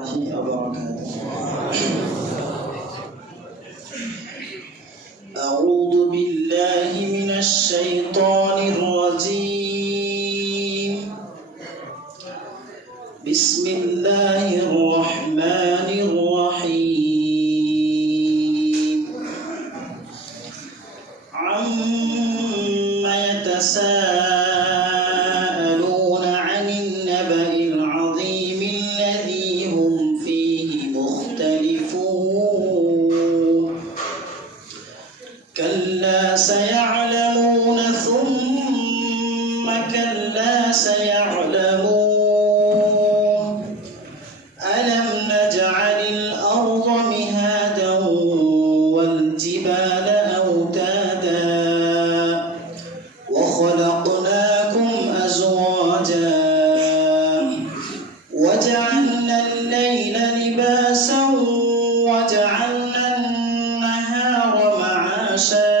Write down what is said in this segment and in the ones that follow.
وبركاته. أعوذ بالله من الشيطان الرجيم. بسم الله الرحمن الرحيم. عما يتساءلون عن النبأ العظيم الذي هم فيه مختلفون. كلا سيعلمون ثم كلا سيعلمون. ألم نجعل الأرض مهادا والجبال أوتادا وخلقناكم أزواجا وجعلنا الليل لباسا وجعلنا النهار معاشا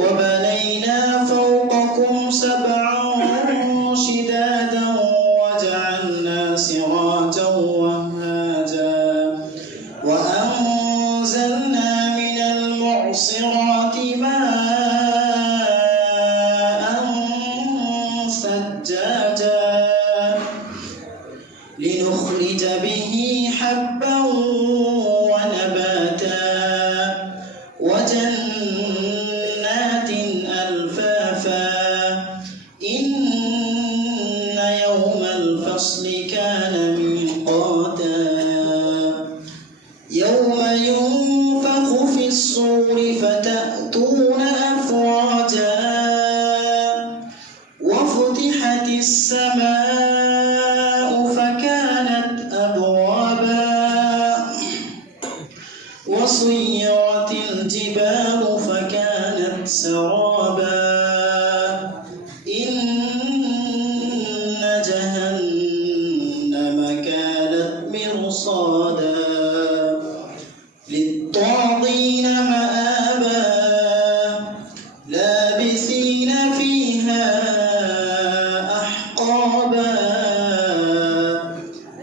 وبنينا فوقكم سبعا شدادا وجعلنا سراجا وهاجا وأنزلنا من المعصرات ماء ثجاجا لنخرج به حبا ونباتا وجنات ألفافا. إن يوم الفصل كان ميقاتا. يوم ينفخ في الصور فتأتون أفواجا وفتحت السماء فكانت أبوابا وسيرت الجبال فكانت سرابا. إن جهنم كانت مرصادا للطاغين مآبا لابثين فيها أحقابا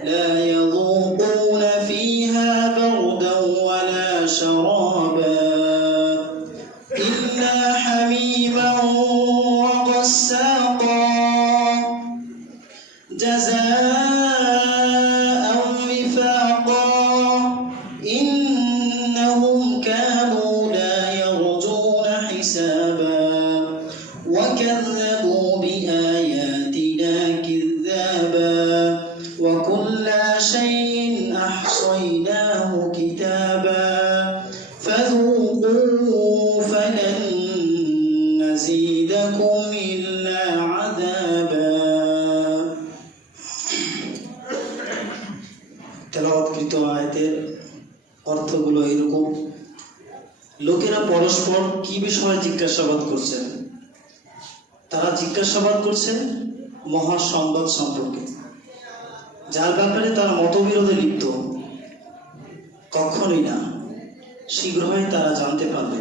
لا يذوقون فيها بردا ولا شرابا إلا حميما وغساقا جزاء وفاقا. إنهم كانوا لا يرجون حسابا وكذبوا بآياتنا كذابا وكل شيء أحصيناه كتابا فذوقوا فلن نزيدكم إلا عذابا. তেলাওয়াতকৃত আয়াতের অর্থগুলো এরকম। লোকেরা পরস্পর কি বিষয়ে জিজ্ঞাসাবাদ করছেন? তারা জিজ্ঞাসাবাদ করছে মহাসংবাদ সম্পর্কে, যার ব্যাপারে তারা মতবিরোধে লিপ্ত। কখনোই না, শীঘ্রই তারা জানতে পারবে।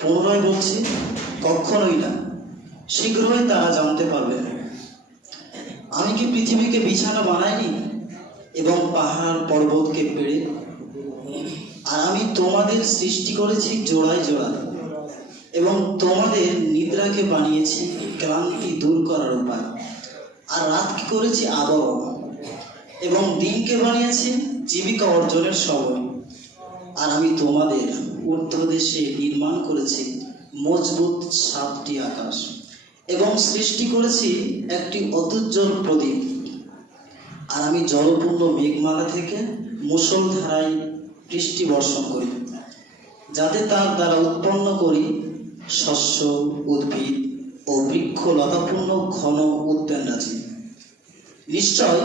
পুনরায় বলছি, কখনোই না, শীঘ্রই তারা জানতে পারবে। আমি কি পৃথিবীকে বিছানা বানাইনি এবং পাহাড় পর্বতকে পেড়ে? আর আমি তোমাদের সৃষ্টি করেছি জোড়ায় জোড়ায় এবং তোমাদের নিদ্রাকে বানিয়েছি ক্লান্তি দূর করার উপায়। আর রাতকে করেছি আবহাওয়া এবং দিনকে বানিয়েছি জীবিকা অর্জনের সময়। আর আমি তোমাদের ঊর্ধ্বদেশে নির্মাণ করেছি মজবুত 7টি আকাশ এবং সৃষ্টি করেছি একটি অত্যুজ্জ্বল প্রদীপ। আর আমি জলপূর্ণ মেঘমালা থেকে মুষলধারায় বৃষ্টি বর্ষণ করি, যাতে তার দ্বারা উৎপন্ন করি শস্য, উদ্ভিদ ও বৃক্ষ লতাপূর্ণ ঘন উদ্যানরাজি। নিশ্চয়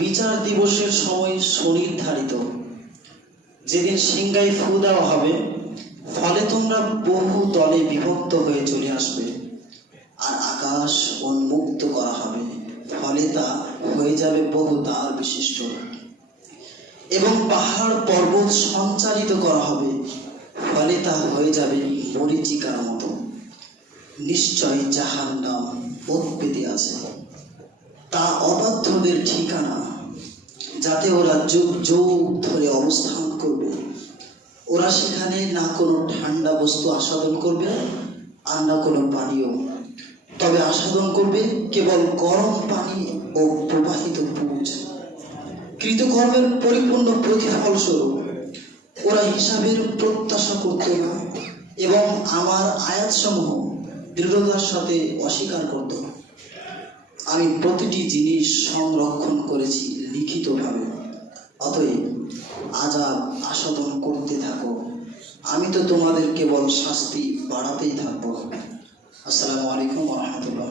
বিচার দিবসের সময় সুনির্ধারিত, যেদিন সিংহায় ফু দেওয়া হবে, ফলে তোমরা বহু দলে বিভক্ত হয়ে চলে আসবে। আর আকাশ উন্মুক্ত করা হবে, ফলে তা হয়ে যাবে বহু তার বিশিষ্ট। এবং পাহাড় পর্বত সঞ্চালিত করা হবে, ফলে তা হয়ে যাবে মরীচিকার মতো। নিশ্চয় জাহান্নাম উৎপত্তি আছে, তা অবাধ্যদের ঠিকানা। যাতে ওরা যুগ যুগ ধরে অবস্থান করবে। ওরা সেখানে না কোনো ঠান্ডা বস্তু আস্বাদন করবে আর না কোনো পানীয়, তবে আস্বাদন করবে কেবল গরম পানি ও প্রবাহিত পুজ। কৃতকর্মের পরিপূর্ণ প্রতিফল স্বরূপ ওরা হিসাবের প্রত্যাশা করত না এবং আমার আয়াতসমূহ দৃঢ়তার সাথে অস্বীকার করত। আমি প্রতিটি জিনিস সংরক্ষণ করেছি লিখিতভাবে, অতএব আযাব আস্বাদন করতে থাকো, আমি তো তোমাদের কেবল শাস্তি বাড়াতেই থাকবো। আসসালামু আলাইকুম ওয়া রাহমাতুল্লাহ।